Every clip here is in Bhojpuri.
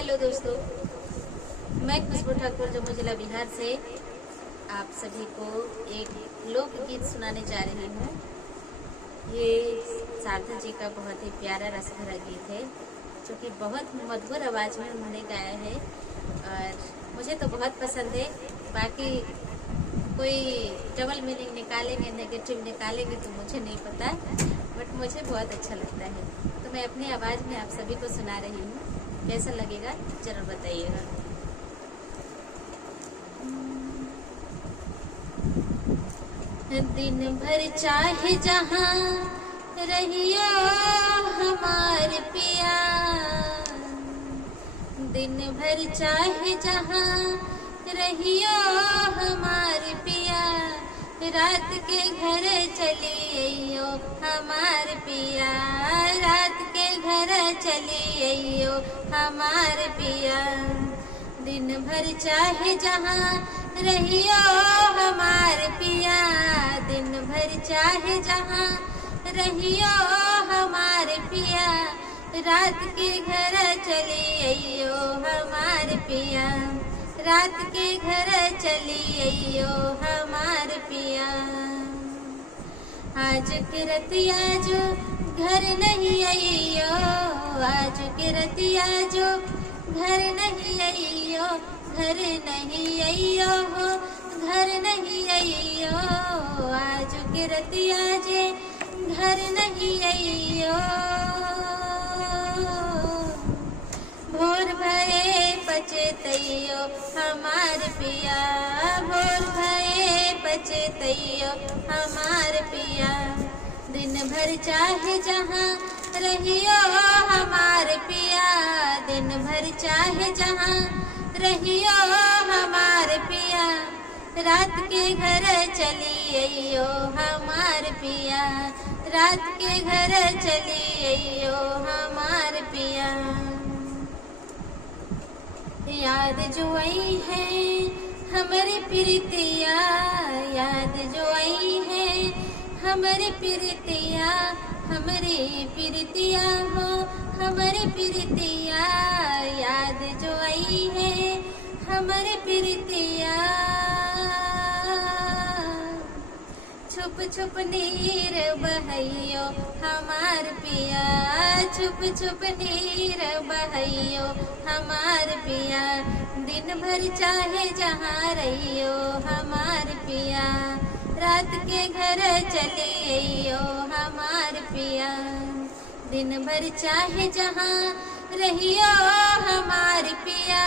हेलो दोस्तों, मैं खुशबू ठाकुर जम्मू जिला बिहार से आप सभी को एक लोकगीत सुनाने जा रही हूँ। ये सारदा जी का बहुत ही प्यारा रस भरा गीत है जो कि बहुत मधुर आवाज़ में उन्होंने गाया है और मुझे तो बहुत पसंद है। बाकी कोई डबल मीनिंग निकालेंगे, नेगेटिव निकालेंगे तो मुझे नहीं पता, बट मुझे बहुत अच्छा लगता है। तो मैं अपनी आवाज़ में आप सभी को सुना रही हूँ। कैसा लगेगा जरूर बताइएगा। दिन भर चाहे जहाँ रहियो हमार पिया, दिन भर चाहे जहाँ रहियो हमार पिया, रात के घर चली अइयो हमार पिया, रात के घर चली अइयो हमार पिया। दिन भर चाहे जहाँ रहियो हमार पिया, दिन भर चाहे जहाँ रहियो हमार पिया, रात के घर चली अइयो हमार पिया, रात के घर चली अइयो हमार पिया। आज के रतिया जो घर नहीं अइयो, आज के रतिया जो घर नहीं अइयो, घर नहीं अइयो हो, घर नहीं अइयो, आज के रतिया जे घर नहीं अइयो। भोर भये पचतइयो हमार पिया, भोर भये पचतइयो हमार पिया। दिन भर चाहे जहाँ रहियो हमार पिया, दिन भर चाहे जहाँ रहियो हमार पिया, रात के घर चली अइयो हमार पिया, रात के घर चली अइयो हमार पिया। याद जो आई है हमारे प्रीतिया, याद जो आई है हमारे प्रीतिया, हमारे प्रीतिया हो, हमारे प्रीतिया, याद जो आई है हमारे प्रीतिया। छुप छुप नीर बहइयो हमार पिया, छुप छुप नीर बहइयो हमार पिया। दिन भर चाहे जहाँ रहियो हमार पिया, रात के घर चली अइयो हमार पिया। दिन भर चाहे जहाँ रहियो हमार पिया,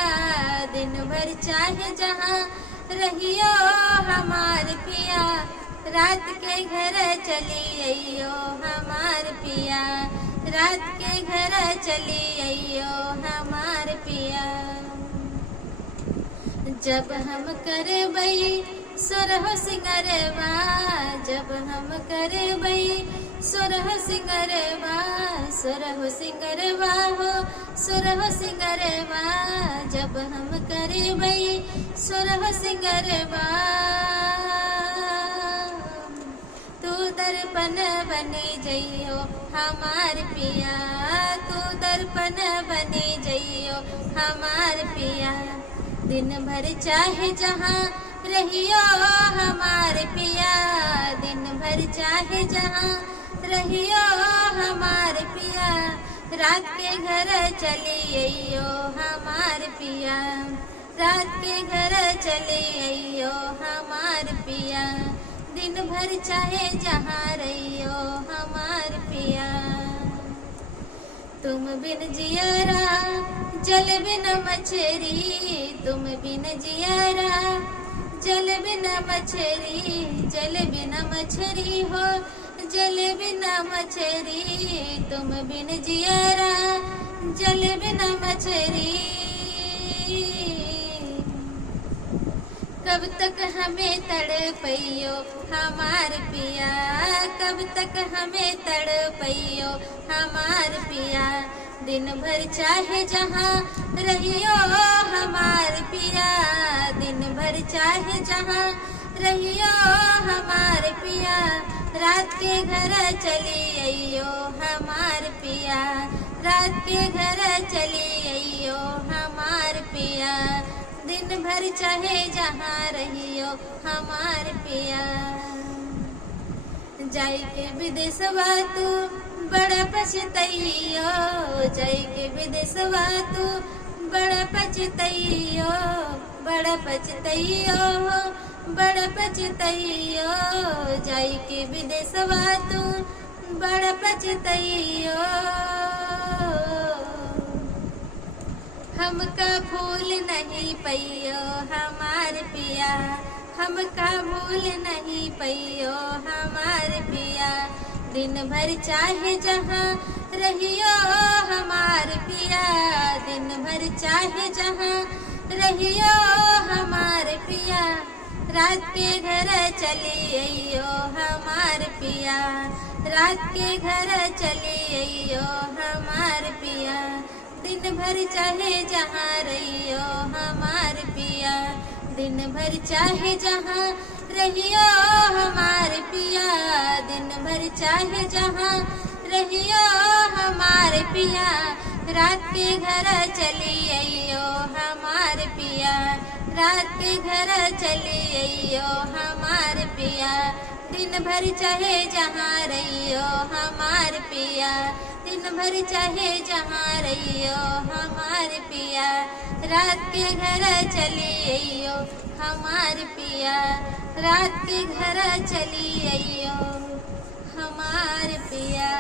दिन भर चाहे जहाँ रहियो हमार पिया, रात के घर चली अइयो हमार पिया, रात के घर चली अइयो हमार पिया। जब हम करबई सुरह सिंगरवा, जब हम करबई सुरह सिंगरवा, सुरह सिंगरवा हो, सुरह सिंगरवा, जब हम करबई सुरह सिंगरवा। तू दर्पण बनी जइयो हमार पिया, तू दर्पण बनी जइयो हमार पिया। दिन भर चाहे जहाँ रहियो हमार पिया, दिन भर चाहे जहाँ रहियो हमार पिया, रात के घर चली अइयो हमार पिया, रात के घर चली अइयो हमार पिया। दिन भर चाहे जहाँ रहियो हमार पिया। तुम बिन जियरा जल बिन मछरी, तुम बिन जियरा जल बिन मछरी, जल बिन मछरी हो, जल बिन मछरी, तुम बिन जियरा जल बिन मछरी। कब तक हमें तड़पइयो हमार पिया, कब तक हमें तड़पइयो हमार पिया। दिन भर चाहे जहाँ रहियो हमार पिया, दिन भर चाहे जहाँ रहियो हमार पिया, रात के घर चली अइयो हमार पिया, रात के घर चली अइयो हम दिन भर चाहे जहाँ रहियो हमार पिया। जाई के विदेशवा तू बड़ा पछतैयो, जाई के विदेशवा तू बड़ा पछतैयो, बड़ा पछतैयो, बड़ा पछतैयो। जाई के विदेशवा तू बड़ा पछतैयो। हमका भूल नहीं पैयो हमार पिया, हमका भूल नहीं पैयो हमार पिया। दिन भर चाहे जहाँ रहियो हमार पिया, दिन भर चाहे जहाँ रहियो हमार पिया। रात के घर चली अइयो हमार पिया, रात के घर चली अइयो हमार पिया। दिन भर चाहे जहाँ रहियो हमार पिया, दिन भर चाहे जहाँ रहियो हमार पिया। दिन भर चाहे जहाँ रहियो हमार पिया। रात के घर चली अइयो हमार पिया, रात के घर चली अइयो हमार पिया। दिन भर चाहे जहाँ रहियो हमार पिया, दिन भर चाहे जहाँ रहियो हमार पिया। रात के घर चली अइयो हमार पिया, रात के घर चली अइयो हमार पिया।